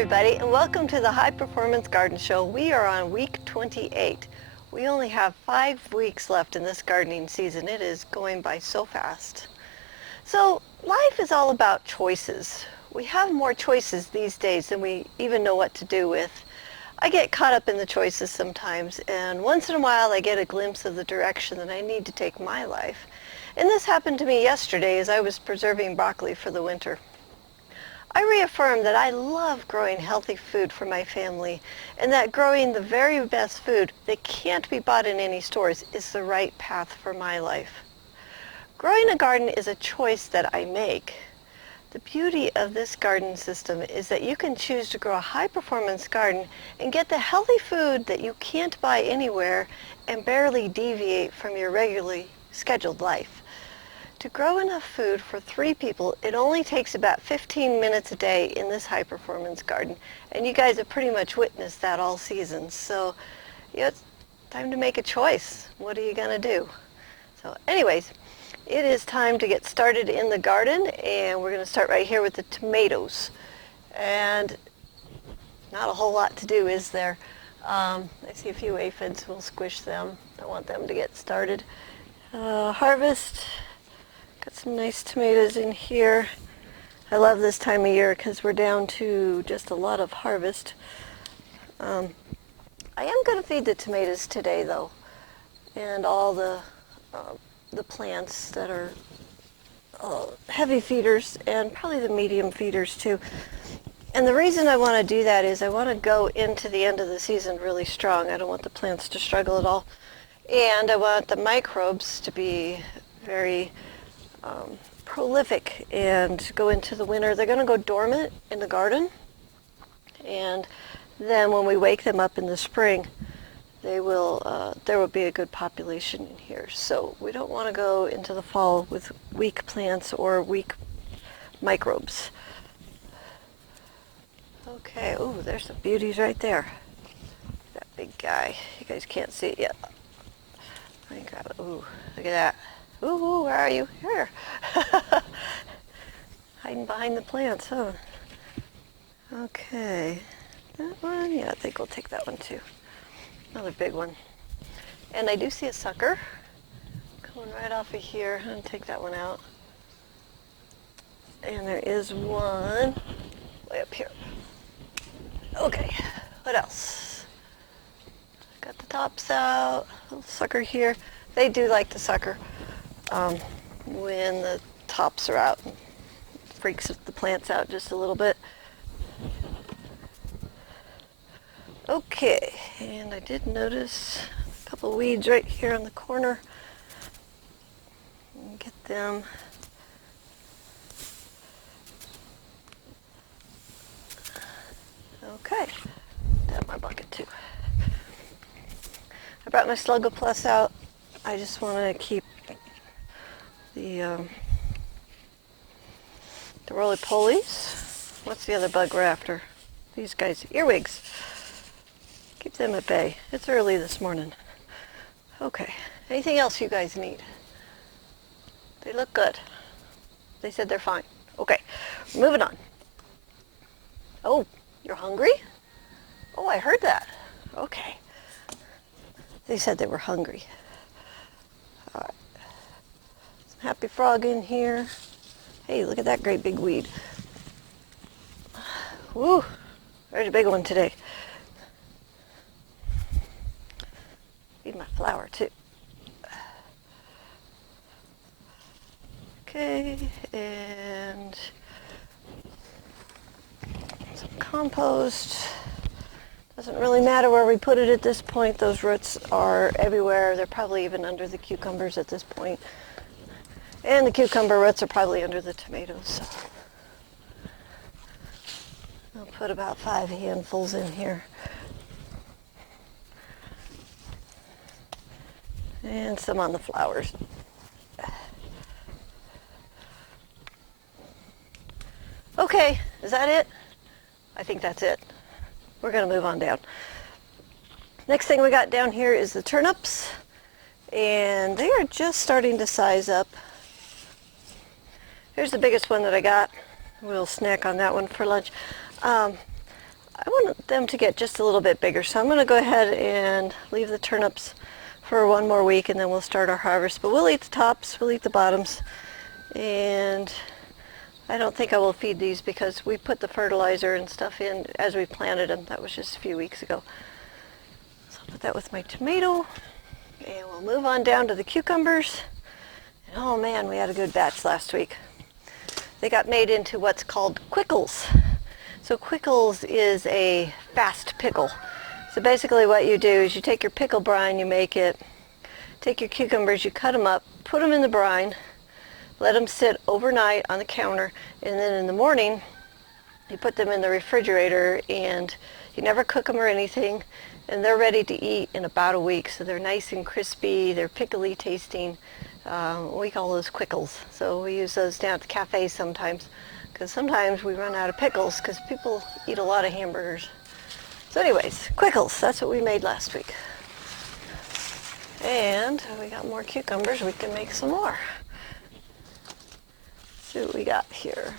everybody, and welcome to the High Performance Garden Show. We are on week 28. We only have 5 weeks left in this gardening season. It is going by so fast. So life is all about choices. We have more choices these days than we even know what to do with. I get caught up in the choices sometimes, and once in a while I get a glimpse of the direction that I need to take my life. And this happened to me yesterday as I was preserving broccoli for the winter. I reaffirmed that I love growing healthy food for my family, and that growing the very best food that can't be bought in any stores is the right path for my life. Growing a garden is a choice that I make. The beauty of this garden system is that you can choose to grow a high-performance garden and get the healthy food that you can't buy anywhere and barely deviate from your regularly scheduled life. To grow enough food for 3 people, it only takes about 15 minutes a day in this high-performance garden, and you guys have pretty much witnessed that all season. So, it's time to make a choice. What are you going to do? So anyways, it is time to get started in the garden, and we're going to start right here with the tomatoes. And not a whole lot to do, is there? I see a few aphids. We'll squish them. I want them to get started. Harvest. Got some nice tomatoes in here. I love this time of year because we're down to just a lot of harvest. I am going to feed the tomatoes today though, and all the plants that are heavy feeders and probably the medium feeders too. And the reason I want to do that is I want to go into the end of the season really strong. I don't want the plants to struggle at all. And I want the microbes to be very prolific and go into the winter. They're going to go dormant in the garden, and then when we wake them up in the spring, they will there will be a good population in here. So we don't want to go into the fall with weak plants or weak microbes. Okay, oh, there's some beauties right there. That big guy. You guys can't see it yet. I can grab it. Ooh, look at that. Ooh, where are you? Here. Hiding behind the plants, huh? Okay. That one? Yeah, I think we'll take that one too. Another big one. And I do see a sucker coming right off of here. I'm going to take that one out. And there is one way up here. Okay, what else? Got the tops out. Little sucker here. They do like the sucker. When the tops are out, freaks the plants out just a little bit. Okay, and I did notice a couple weeds right here on the corner. Get them. Okay, got my bucket too. I brought my Sluggo Plus out. I just want to keep the roly-polies. What's the other bug we're after? These guys, earwigs. Keep them at bay. It's early this morning. Okay, anything else you guys need? They look good. They said they're fine. Okay, moving on. Oh, you're hungry? Oh, I heard that. Okay. They said they were hungry. All right. Some happy frog in here. Hey, look at that great big weed. Woo, there's a big one today. Feed my flower too. Okay, and some compost. Doesn't really matter where we put it at this point. Those roots are everywhere. They're probably even under the cucumbers at this point. And the cucumber roots are probably under the tomatoes. So I'll put about 5 handfuls in here. And some on the flowers. Okay, is that it? I think that's it. We're going to move on down. Next thing we got down here is the turnips, and they are just starting to size up. Here's the biggest one that I got. We'll snack on that one for lunch. I want them to get just a little bit bigger, so I'm going to go ahead and leave the turnips for one more week and then we'll start our harvest. But we'll eat the tops, we'll eat the bottoms, and I don't think I will feed these because we put the fertilizer and stuff in as we planted them. That was just a few weeks ago. So I'll put that with my tomato, and we'll move on down to the cucumbers. And oh man, we had a good batch last week. They got made into what's called quickles. So quickles is a fast pickle. So basically what you do is you take your pickle brine, you make it, take your cucumbers, you cut them up, put them in the brine, let them sit overnight on the counter, and then in the morning you put them in the refrigerator and you never cook them or anything, and they're ready to eat in about a week. So they're nice and crispy, they're pickly tasting. We call those quickles. So we use those down at the cafe sometimes, because sometimes we run out of pickles because people eat a lot of hamburgers. So anyways, quickles, that's what we made last week. And we got more cucumbers, we can make some more. Let's see what we got here.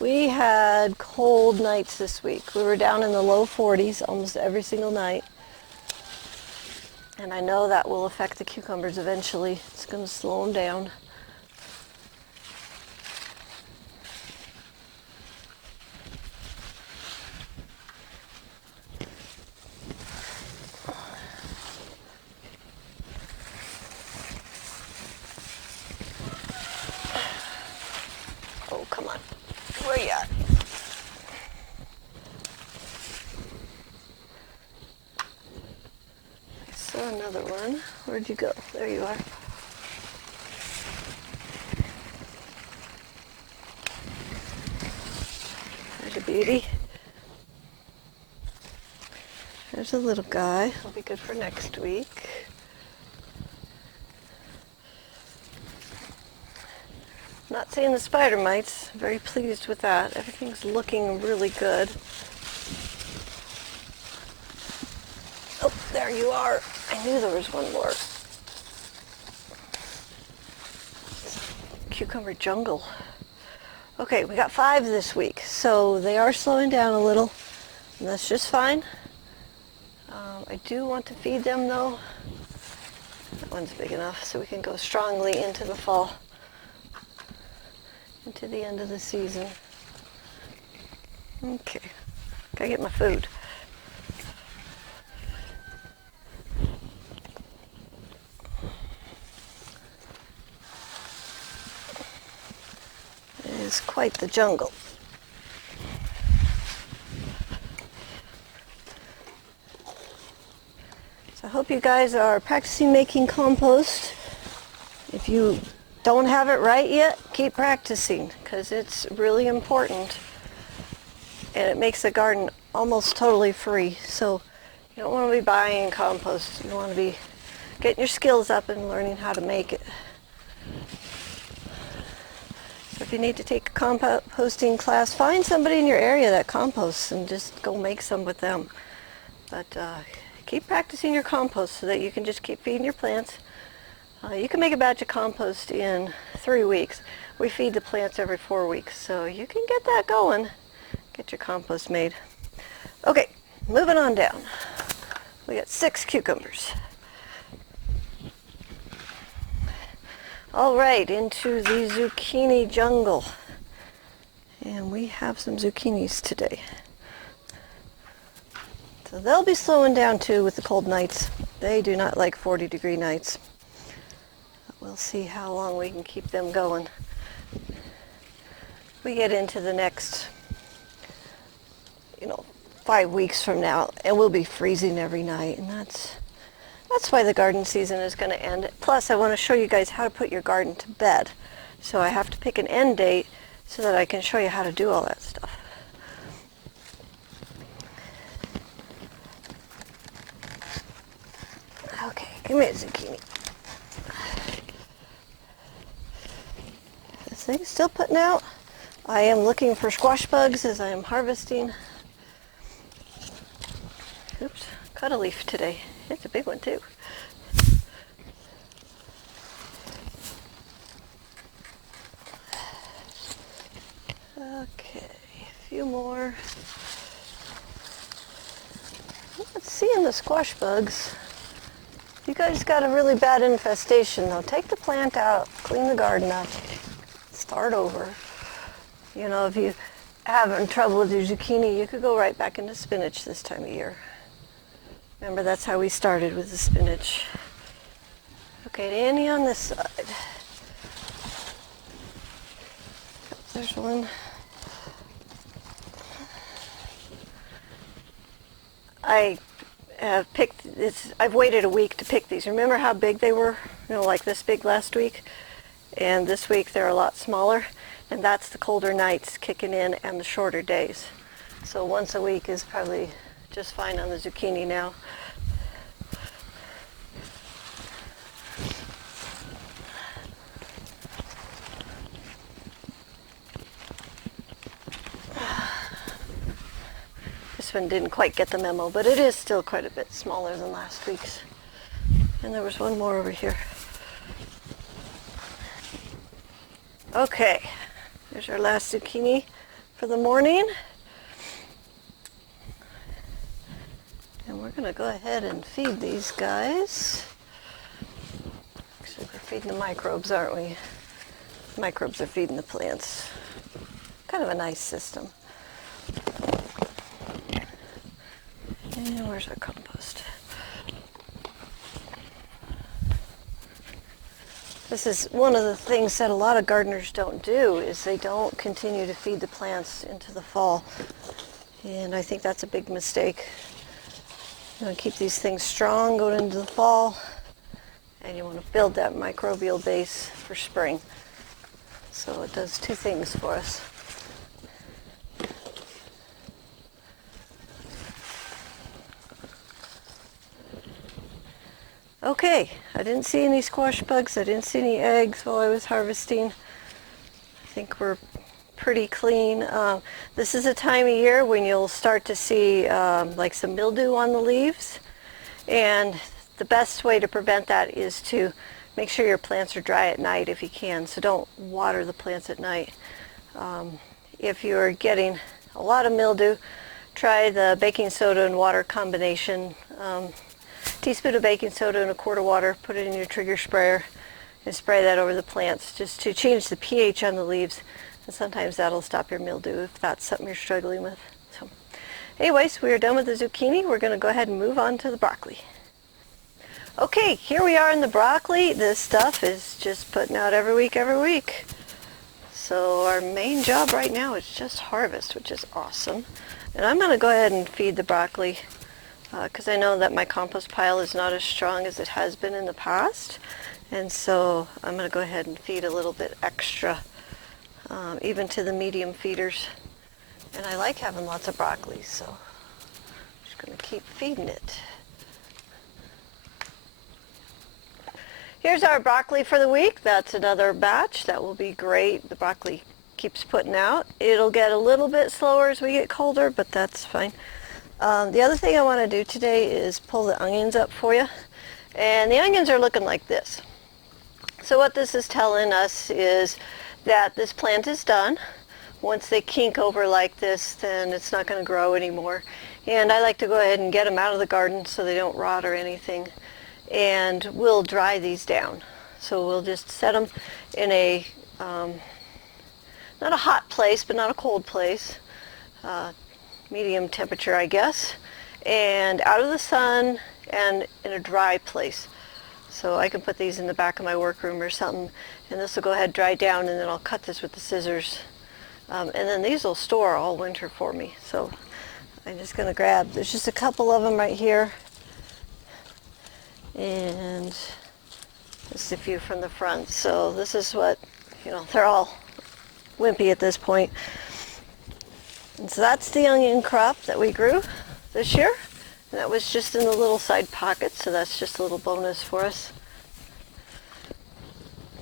We had cold nights this week. We were down in the low 40s almost every single night. And I know that will affect the cucumbers eventually. It's going to slow them down. Oh, come on. Where you at? I saw another one. Where'd you go? There you are. There's a beauty. There's a little guy. He'll be good for next week. Not seeing the spider mites. Very pleased with that. Everything's looking really good. Oh, there you are. I knew there was one more. Cucumber jungle. Okay, we got 5 this week, so they are slowing down a little, and that's just fine. I do want to feed them though. That one's big enough so we can go strongly into the fall, into the end of the season. Okay, gotta get my food. It is quite the jungle. So I hope you guys are practicing making compost. If you don't have it right yet, keep practicing because it's really important, and it makes the garden almost totally free. So you don't want to be buying compost. You want to be getting your skills up and learning how to make it. So if you need to take a composting class, find somebody in your area that composts and just go make some with them. But keep practicing your compost so that you can just keep feeding your plants. You can make a batch of compost in 3 weeks. We feed the plants every 4 weeks, so you can get that going. Get your compost made. Okay, moving on down. We got 6 cucumbers. All right, into the zucchini jungle. And we have some zucchinis today. So they'll be slowing down too with the cold nights. They do not like 40-degree nights. We'll see how long we can keep them going. We get into the next, 5 weeks from now, and we'll be freezing every night, and that's why the garden season is going to end. Plus, I want to show you guys how to put your garden to bed. So I have to pick an end date so that I can show you how to do all that stuff. Okay, give me a zucchini. This thing's still putting out. I am looking for squash bugs as I am harvesting. Oops, cut a leaf today. It's a big one too. Okay, a few more. Let's see in the squash bugs. You guys got a really bad infestation though. Take the plant out, clean the garden up, start over. You know, if you having trouble with your zucchini, you could go right back into spinach this time of year. Remember, that's how we started with the spinach. Okay, Annie on this side. There's one. I have picked this. I've waited a week to pick these. Remember how big they were? You know, like this big last week? And this week they're a lot smaller. And that's the colder nights kicking in and the shorter days. So once a week is probably just fine on the zucchini now. This one didn't quite get the memo, but it is still quite a bit smaller than last week's. And there was one more over here. Okay, there's our last zucchini for the morning. And we're going to go ahead and feed these guys. Actually, we're feeding the microbes, aren't we? Microbes are feeding the plants. Kind of a nice system. And where's our compost? This is one of the things that a lot of gardeners don't do, is they don't continue to feed the plants into the fall. And I think that's a big mistake. You want to keep these things strong going into the fall, and you want to build that microbial base for spring. So it does two things for us. Okay, I didn't see any squash bugs. I didn't see any eggs while I was harvesting. I think we're pretty clean. This is a time of year when you'll start to see like some mildew on the leaves. And the best way to prevent that is to make sure your plants are dry at night if you can. So don't water the plants at night. If you're getting a lot of mildew, try the baking soda and water combination. Teaspoon of baking soda and a quart of water, put it in your trigger sprayer and spray that over the plants just to change the pH on the leaves, and sometimes that'll stop your mildew if that's something you're struggling with. So anyways, we are done with the zucchini. We're going to go ahead and move on to the broccoli. Okay, here we are in the broccoli. This stuff is just putting out every week. So our main job right now is just harvest, which is awesome. And I'm going to go ahead and feed the broccoli because I know that my compost pile is not as strong as it has been in the past. And so I'm going to go ahead and feed a little bit extra, even to the medium feeders. And I like having lots of broccoli, so I'm just going to keep feeding it. Here's our broccoli for the week. That's another batch. That will be great. The broccoli keeps putting out. It'll get a little bit slower as we get colder, but that's fine. The other thing I want to do today is pull the onions up for you. And the onions are looking like this. So what this is telling us is that this plant is done. Once they kink over like this, then it's not going to grow anymore. And I like to go ahead and get them out of the garden so they don't rot or anything. And we'll dry these down. So we'll just set them in a, not a hot place, but not a cold place. Medium temperature, I guess, and out of the sun and in a dry place. So I can put these in the back of my workroom or something, and this will go ahead, dry down, and then I'll cut this with the scissors. And then these will store all winter for me. So I'm just going to grab, there's just a couple of them right here, and just a few from the front. So this is what, they're all wimpy at this point. And so that's the onion crop that we grew this year. And that was just in the little side pocket, so that's just a little bonus for us.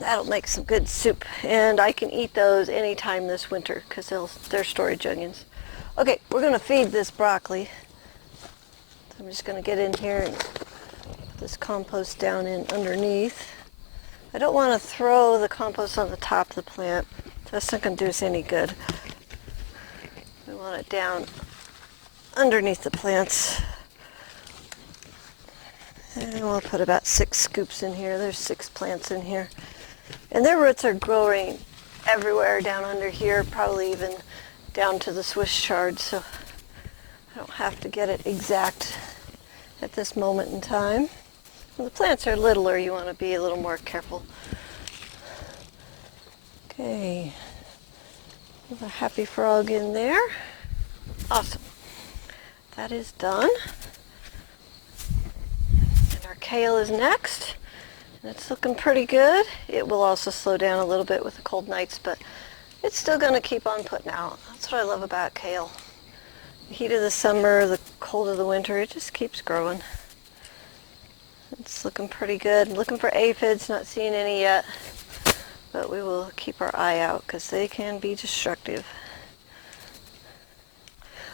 That'll make some good soup. And I can eat those anytime this winter because they're storage onions. Okay, we're going to feed this broccoli. So I'm just going to get in here and put this compost down in underneath. I don't want to throw the compost on the top of the plant. That's not going to do us any good. We want it down underneath the plants. And we'll put about 6 scoops in here. There's 6 plants in here. And their roots are growing everywhere down under here, probably even down to the Swiss chard, so I don't have to get it exact at this moment in time. When the plants are littler, you want to be a little more careful. Okay, there's a happy frog in there. Awesome. That is done. And our kale is next. And it's looking pretty good. It will also slow down a little bit with the cold nights, but it's still going to keep on putting out. That's what I love about kale. The heat of the summer, the cold of the winter, it just keeps growing. It's looking pretty good. I'm looking for aphids, not seeing any yet, but we will keep our eye out because they can be destructive.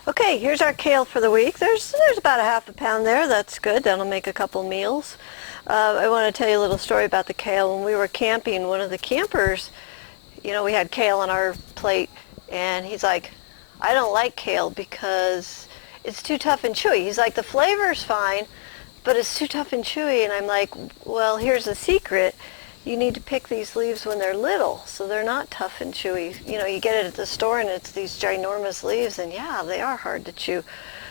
Okay, here's our kale for the week. There's about a half a pound there. That's good. That'll make a couple meals. I want to tell you a little story about the kale. When we were camping, one of the campers, we had kale on our plate, and he's like, I don't like kale because it's too tough and chewy. He's like, the flavor's fine, but it's too tough and chewy. And I'm like, well, here's the secret. You need to pick these leaves when they're little, so they're not tough and chewy. You get it at the store and it's these ginormous leaves, and yeah, they are hard to chew.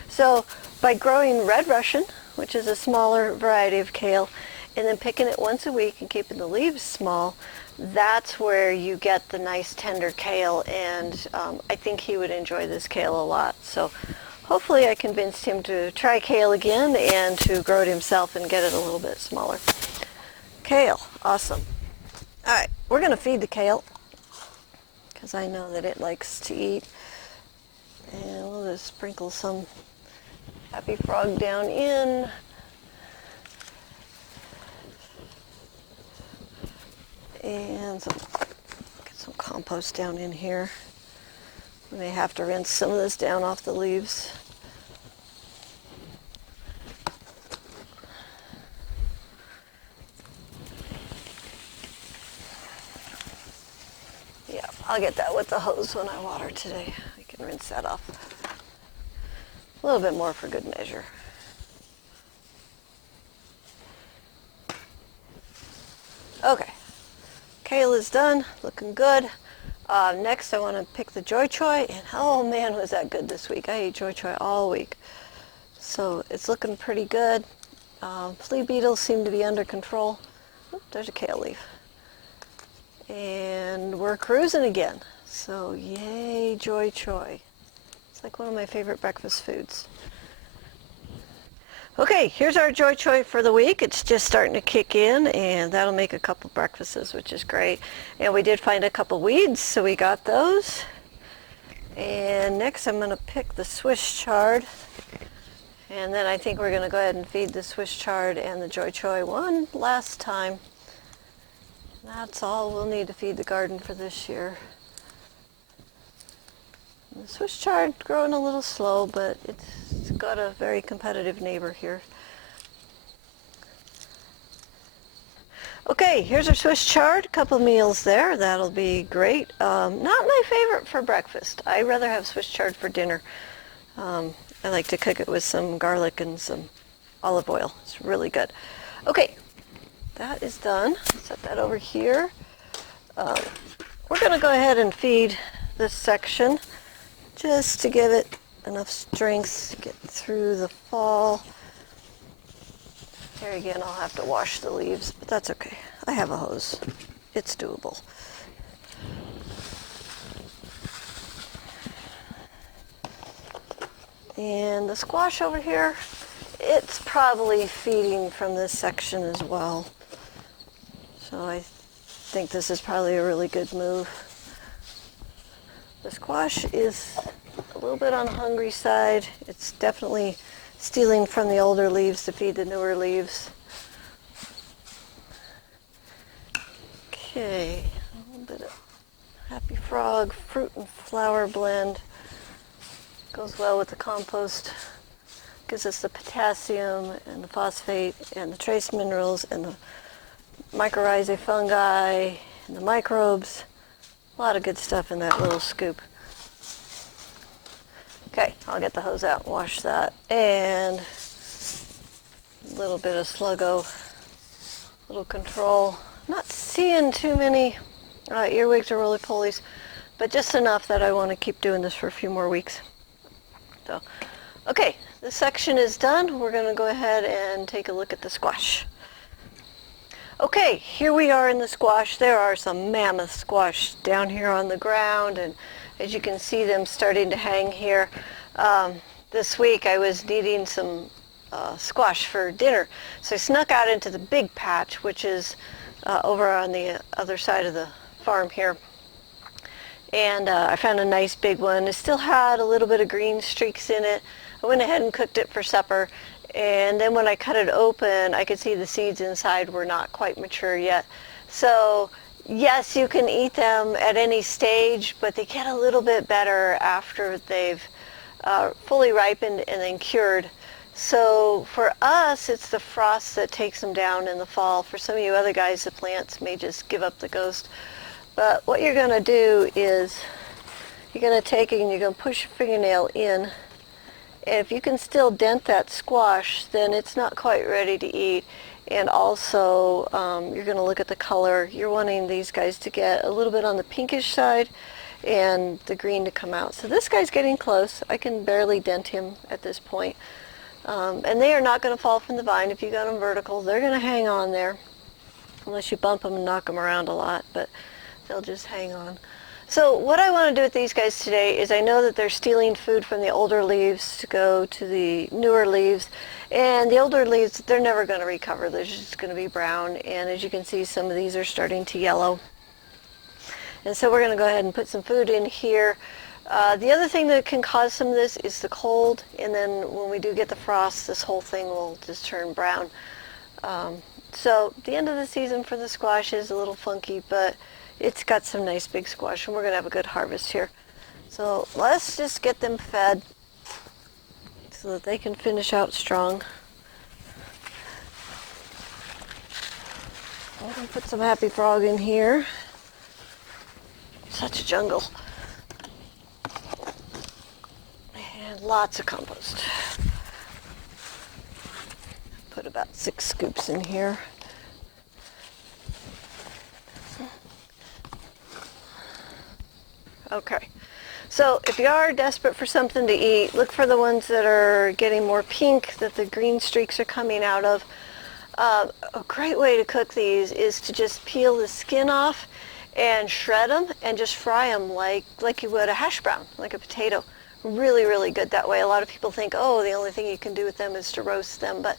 So by growing red Russian, which is a smaller variety of kale, and then picking it once a week and keeping the leaves small, that's where you get the nice tender kale, and I think he would enjoy this kale a lot. So hopefully I convinced him to try kale again and to grow it himself and get it a little bit smaller. Kale, awesome. All right, we're going to feed the kale because I know that it likes to eat. And we'll just sprinkle some happy frog down in. And get some compost down in here. We may have to rinse some of this down off the leaves. Yeah, I'll get that with the hose when I water today. I can rinse that off. A little bit more for good measure. Okay, kale is done, looking good. Next I want to pick the Joy Choy, and oh man, was that good this week. I ate Joy Choy all week. So it's looking pretty good. Flea beetles seem to be under control. Oop, there's a kale leaf. And we're cruising again. So yay, Joy Choy. It's like one of my favorite breakfast foods. Okay, here's our Joy Choy for the week. It's just starting to kick in, and that'll make a couple breakfasts, which is great. And we did find a couple weeds, so we got those. And next I'm going to pick the Swiss chard. And then I think we're going to go ahead and feed the Swiss chard and the Joy Choy one last time. That's all we'll need to feed the garden for this year. The Swiss chard growing a little slow, but it's got a very competitive neighbor here. Okay, here's our Swiss chard. A couple meals there. That'll be great. Not my favorite for breakfast. I rather have Swiss chard for dinner. I like to cook it with some garlic and some olive oil. It's really good. Okay, that is done. Set that over here. We're going to go ahead and feed this section just to give it enough strength to get through the fall. Here again, I'll have to wash the leaves, but that's okay. I have a hose. It's doable. And the squash over here, it's probably feeding from this section as well. So I think this is probably a really good move. The squash is a little bit on the hungry side. It's definitely stealing from the older leaves to feed the newer leaves. Okay, a little bit of happy frog fruit and flower blend. Goes well with the compost. Gives us the potassium and the phosphate and the trace minerals and the mycorrhizae fungi and the microbes. A lot of good stuff in that little scoop. Okay, I'll get the hose out and wash that. And A little bit of sluggo, little control. Not seeing too many earwigs or roly-polies, but just enough that I want to keep doing this for a few more weeks. So, okay, this section is done. We're going to go ahead and take a look at the squash. Okay, here we are in the squash. There are some mammoth squash down here on the ground, and as you can see them starting to hang here. This week I was needing some squash for dinner, so I snuck out into the big patch, which is over on the other side of the farm here, and I found a nice big one. It still had a little bit of green streaks in it. I went ahead and cooked it for supper, and then when I cut it open, I could see the seeds inside were not quite mature yet. So yes, you can eat them at any stage, but they get a little bit better after they've fully ripened and then cured. So for us, it's the frost that takes them down in the fall. For some of you other guys, the plants may just give up the ghost. But what you're going to do is you're going to take it and you're going to push your fingernail in. And if you can still dent that squash, then it's not quite ready to eat. And also, you're going to look at the color. You're wanting these guys to get a little bit on the pinkish side and the green to come out. So this guy's getting close. I can barely dent him at this point. And they are not going to fall from the vine. If you got them vertical, they're going to hang on there, unless you bump them and knock them around a lot, but they'll just hang on. So what I want to do with these guys today is I know that they're stealing food from the older leaves to go to the newer leaves, and the older leaves, they're never going to recover. They're just going to be brown, and as you can see, some of these are starting to yellow. And so we're going to go ahead and put some food in here. The other thing that can cause some of this is the cold, and then when we do get the frost, this whole thing will just turn brown. So the end of the season for the squash is a little funky, but it's got some nice big squash, and we're going to have a good harvest here. So let's just get them fed so that they can finish out strong. I'm going to put some Happy Frog in here. Such a jungle. And lots of compost. Put about 6 scoops in here. Okay, so if you are desperate for something to eat, look for the ones that are getting more pink, that the green streaks are coming out of. A great way to cook these is to just peel the skin off and shred them and just fry them like you would a hash brown, like a potato. Really, really good that way. A lot of people think, oh, the only thing you can do with them is to roast them, but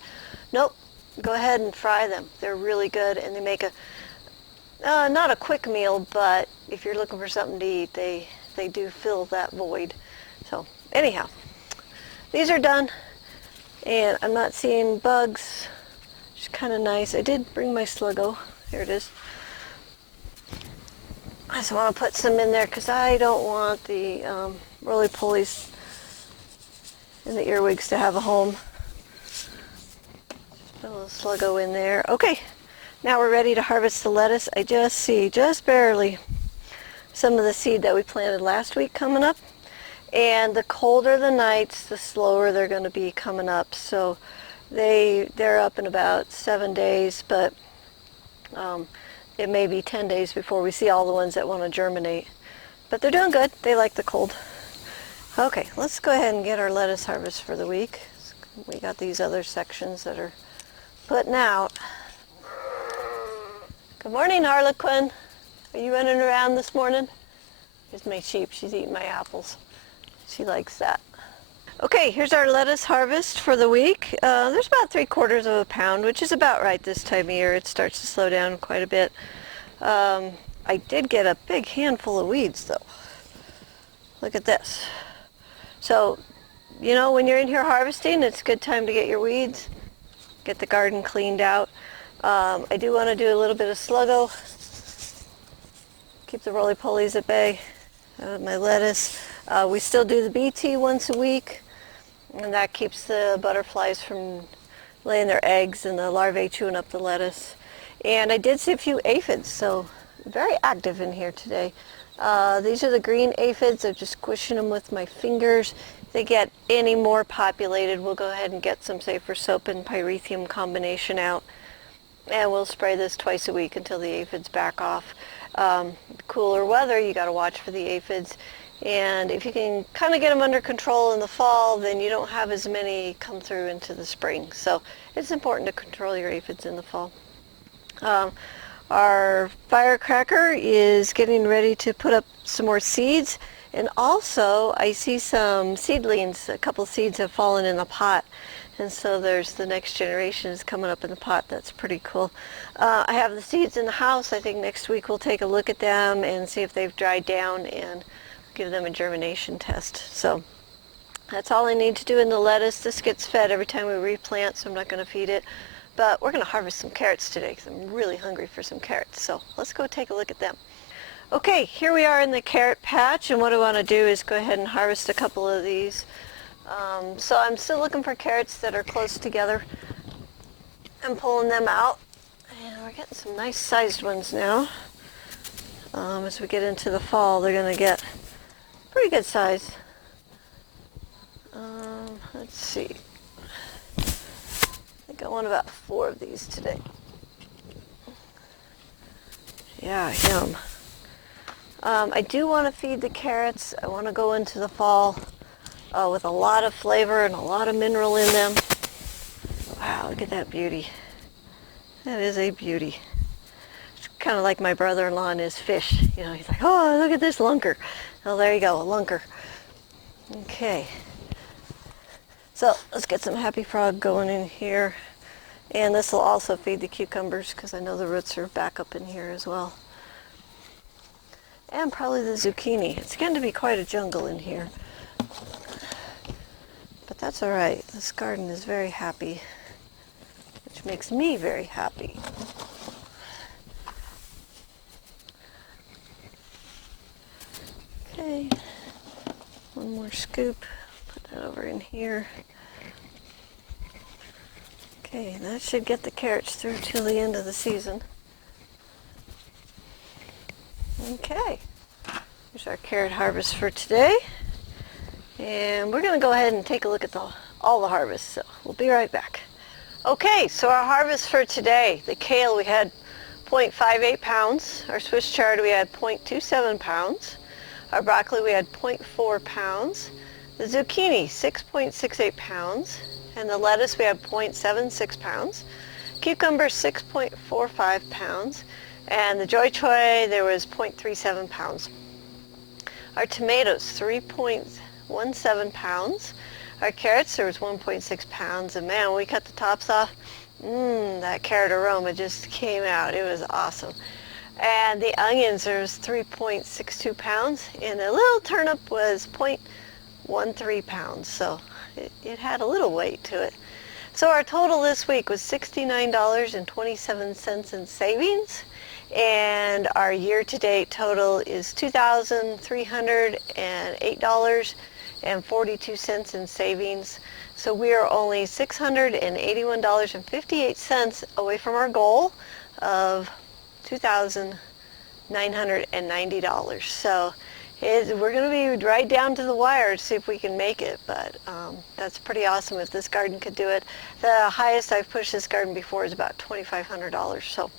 nope, go ahead and fry them. They're really good, and they make a not a quick meal, but if you're looking for something to eat, they do fill that void. So anyhow, these are done, and I'm not seeing bugs, which is kind of nice. I did bring my sluggo. Here it is. I just want to put some in there because I don't want the roly-polies and the earwigs to have a home. Just put a little sluggo in there. Okay. Now we're ready to harvest the lettuce. I just see, just barely, some of the seed that we planted last week coming up. And the colder the nights, the slower they're going to be coming up. So they're up in about 7 days, but it may be 10 days before we see all the ones that want to germinate. But they're doing good. They like the cold. Okay, let's go ahead and get our lettuce harvest for the week. We got these other sections that are putting out. Good morning, Harlequin. Are you running around this morning? Here's my sheep. She's eating my apples. She likes that. Okay, here's our lettuce harvest for the week. There's about 3/4 of a pound, which is about right this time of year. It starts to slow down quite a bit. I did get a big handful of weeds, though. Look at this. So, you know, when you're in here harvesting, it's a good time to get your weeds, get the garden cleaned out. I do want to do a little bit of sluggo, keep the roly-polies at bay. My lettuce. We still do the BT once a week, and that keeps the butterflies from laying their eggs and the larvae chewing up the lettuce. And I did see a few aphids, so very active in here today. These are the green aphids. I'm just squishing them with my fingers. If they get any more populated, we'll go ahead and get some safer soap and pyrethrum combination out. And we'll spray this twice a week until the aphids back off. Cooler weather, you got to watch for the aphids. And if you can kind of get them under control in the fall, then you don't have as many come through into the spring. So it's important to control your aphids in the fall. Our firecracker is getting ready to put up some more seeds. And also, I see some seedlings. A couple seeds have fallen in the pot. And so there's the next generation is coming up in the pot. That's pretty cool. I have the seeds in the house. I think next week we'll take a look at them and see if they've dried down and give them a germination test. So that's all I need to do in the lettuce. This gets fed every time we replant, so I'm not going to feed it. But we're going to harvest some carrots today because I'm really hungry for some carrots. So let's go take a look at them. Okay, here we are in the carrot patch, and what I want to do is go ahead and harvest a couple of these. So I'm still looking for carrots that are close together. I'm pulling them out, and we're getting some nice sized ones now. As we get into the fall, they're going to get pretty good size. Let's see. I think I want about 4 of these today. Yeah, yum. I do want to feed the carrots. I want to go into the fall with a lot of flavor and a lot of mineral in them. Wow, look at that beauty. That is a beauty. It's kind of like my brother-in-law and his fish. You know, he's like, oh, look at this lunker. Oh, there you go, a lunker. Okay. So let's get some Happy Frog going in here. And this will also feed the cucumbers because I know the roots are back up in here as well. And probably the zucchini. It's going to be quite a jungle in here. But that's all right. This garden is very happy, which makes me very happy. Okay, one more scoop. Put that over in here. Okay, that should get the carrots through till the end of the season. Okay, here's our carrot harvest for today. And we're going to go ahead and take a look at all the harvests, so we'll be right back. Okay, so our harvest for today, the kale we had 0.58 pounds, our Swiss chard we had 0.27 pounds, our broccoli we had 0.4 pounds, the zucchini 6.68 pounds, and the lettuce we had 0.76 pounds, cucumber 6.45 pounds, and the Joy Choy there was 0.37 pounds. Our tomatoes 3.17 pounds. Our carrots, there was 1.6 pounds, and man, when we cut the tops off, that carrot aroma just came out. It was awesome. And the onions, there was 3.62 pounds, and the little turnip was 0.13 pounds, so it had a little weight to it. So our total this week was $69.27 in savings, and our year-to-date total is $2,308.42 in savings. So we are only $681.58 away from our goal of $2,990. So we're going to be right down to the wire to see if we can make it, but that's pretty awesome if this garden could do it. The highest I've pushed this garden before is about $2,500, so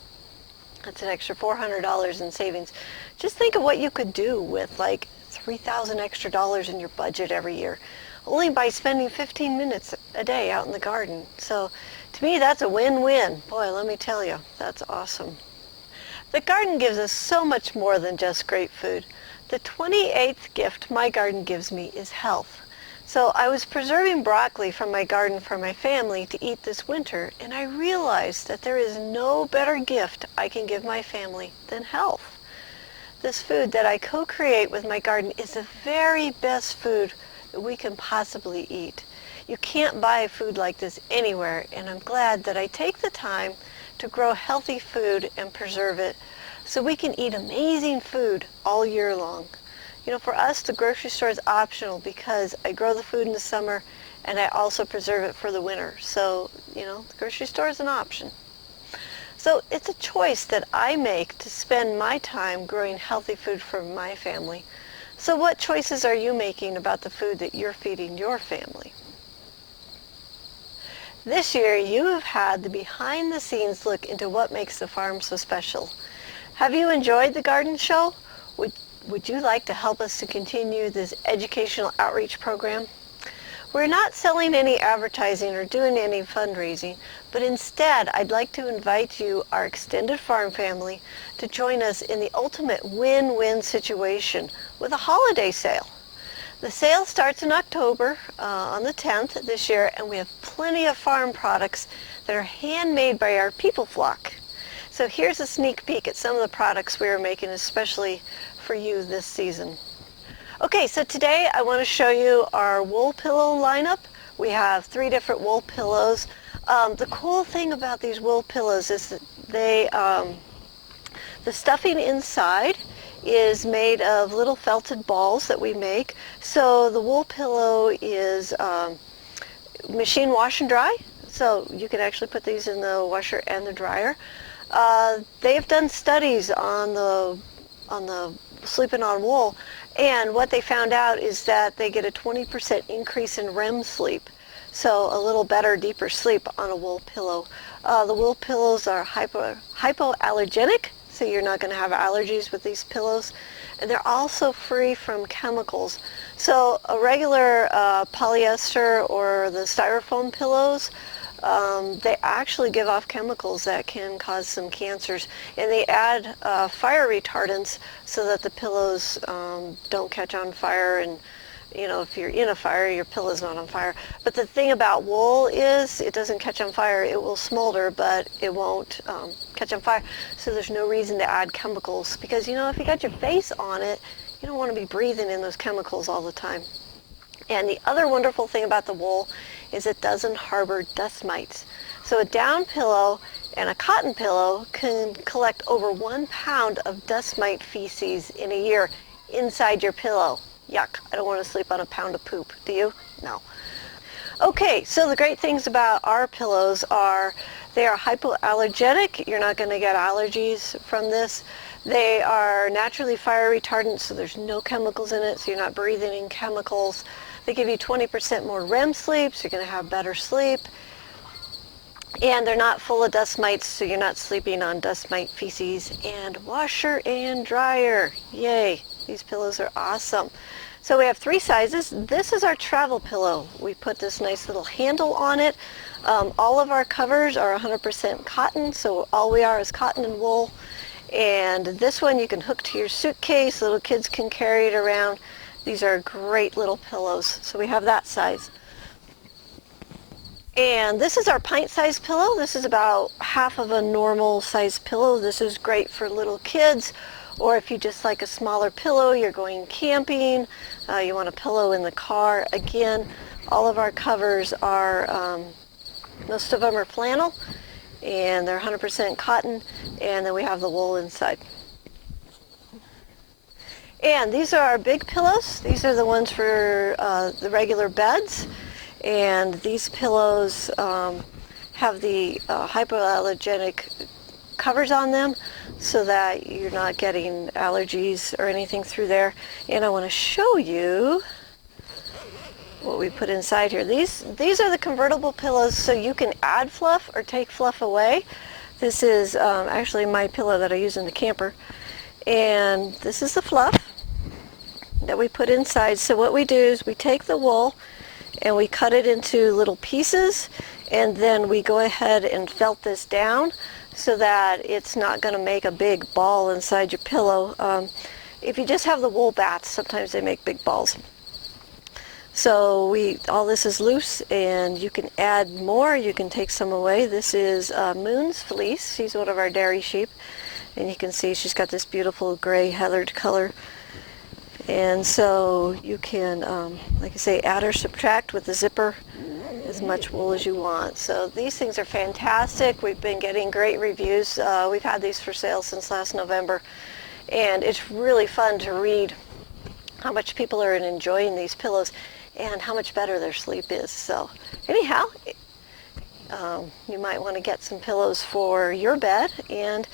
that's an extra $400 in savings. Just think of what you could do with like $3,000 extra dollars in your budget every year, only by spending 15 minutes a day out in the garden. So to me, that's a win-win. Boy, let me tell you, that's awesome. The garden gives us so much more than just great food. The 28th gift my garden gives me is health. So I was preserving broccoli from my garden for my family to eat this winter, and I realized that there is no better gift I can give my family than health. This food that I co-create with my garden is the very best food that we can possibly eat. You can't buy food like this anywhere, and I'm glad that I take the time to grow healthy food and preserve it so we can eat amazing food all year long. You know, for us, the grocery store is optional because I grow the food in the summer and I also preserve it for the winter. So, you know, the grocery store is an option. So So it's a choice that I make to spend my time growing healthy food for my family. So what choices are you making about the food that you're feeding your family? This year, you have had the behind-the-scenes look into what makes the farm so special. Have you enjoyed the garden show? Would you like to help us to continue this educational outreach program? We're not selling any advertising or doing any fundraising, but instead I'd like to invite you, our extended farm family, to join us in the ultimate win-win situation with a holiday sale. The sale starts in October on the 10th this year, and we have plenty of farm products that are handmade by our people flock. So here's a sneak peek at some of the products we are making especially for you this season. Okay, so today I want to show you our wool pillow lineup. We have 3 different wool pillows. The cool thing about these wool pillows is that the stuffing inside is made of little felted balls that we make. So the wool pillow is machine wash and dry. So you can actually put these in the washer and the dryer. They've done studies on the sleeping on wool, and what they found out is that they get a 20% increase in REM sleep. So a little better, deeper sleep on a wool pillow. The wool pillows are hypoallergenic, so you're not going to have allergies with these pillows. And they're also free from chemicals. So a regular polyester or the styrofoam pillows, they actually give off chemicals that can cause some cancers. And they add fire retardants so that the pillows don't catch on fire. And you know, if you're in a fire, your pillow's not on fire. But the thing about wool is it doesn't catch on fire. It will smolder, but it won't catch on fire. So there's no reason to add chemicals, because, you know, if you got your face on it, you don't want to be breathing in those chemicals all the time. And the other wonderful thing about the wool is it doesn't harbor dust mites. So a down pillow and a cotton pillow can collect over 1 pound of dust mite feces in a year inside your pillow. Yuck, I don't want to sleep on a pound of poop. Do you? No. Okay, so the great things about our pillows are they are hypoallergenic. You're not going to get allergies from this. They are naturally fire retardant, so there's no chemicals in it, so you're not breathing in chemicals. They give you 20% more REM sleep, so you're going to have better sleep. And they're not full of dust mites, so you're not sleeping on dust mite feces. And washer and dryer. Yay, these pillows are awesome. So we have 3 sizes. This is our travel pillow. We put this nice little handle on it. All of our covers are 100% cotton, so all we are is cotton and wool. And this one you can hook to your suitcase. Little kids can carry it around. These are great little pillows. So we have that size. And this is our pint-sized pillow. This is about half of a normal size pillow. This is great for little kids, or if you just like a smaller pillow, you're going camping, you want a pillow in the car. Again, all of our covers are, most of them are flannel, and they're 100% cotton, and then we have the wool inside. And these are our big pillows. These are the ones for the regular beds. And these pillows have the hypoallergenic covers on them so that you're not getting allergies or anything through there. And I want to show you what we put inside here. These are the convertible pillows, so you can add fluff or take fluff away. This is actually my pillow that I use in the camper. And this is the fluff that we put inside. So what we do is we take the wool and we cut it into little pieces, and then we go ahead and felt this down so that it's not going to make a big ball inside your pillow. If you just have the wool bats, sometimes they make big balls. So all this is loose, and you can add more. You can take some away. This is Moon's fleece. She's one of our dairy sheep, and you can see she's got this beautiful gray heathered color. And so you can, like I say, add or subtract with the zipper as much wool as you want. So these things are fantastic. We've been getting great reviews. We've had these for sale since last November. And it's really fun to read how much people are enjoying these pillows and how much better their sleep is. So anyhow, You might want to get some pillows for your bed and,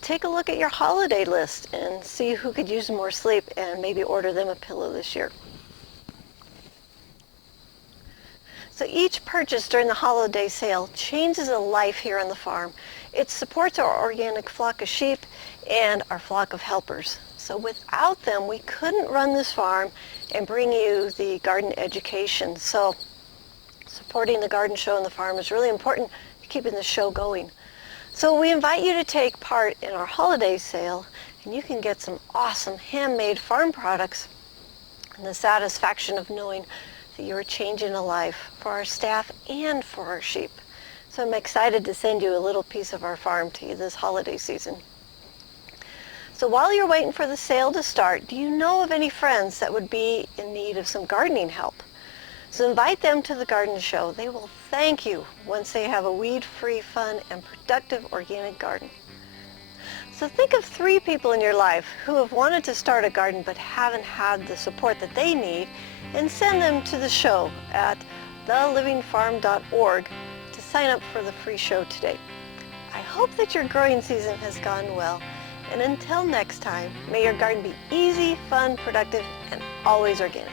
take a look at your holiday list and see who could use more sleep and maybe order them a pillow this year. So each purchase during the holiday sale changes a life here on the farm. It supports our organic flock of sheep and our flock of helpers. So without them, we couldn't run this farm and bring you the garden education. So supporting the garden show and the farm is really important to keeping the show going. So we invite you to take part in our holiday sale, and you can get some awesome handmade farm products and the satisfaction of knowing that you're changing a life for our staff and for our sheep. So I'm excited to send you a little piece of our farm to you this holiday season. So while you're waiting for the sale to start, do you know of any friends that would be in need of some gardening help? So invite them to the garden show. They will thank you once they have a weed-free, fun, and productive organic garden. So think of 3 people in your life who have wanted to start a garden but haven't had the support that they need, and send them to the show at thelivingfarm.org to sign up for the free show today. I hope that your growing season has gone well, and until next time, may your garden be easy, fun, productive, and always organic.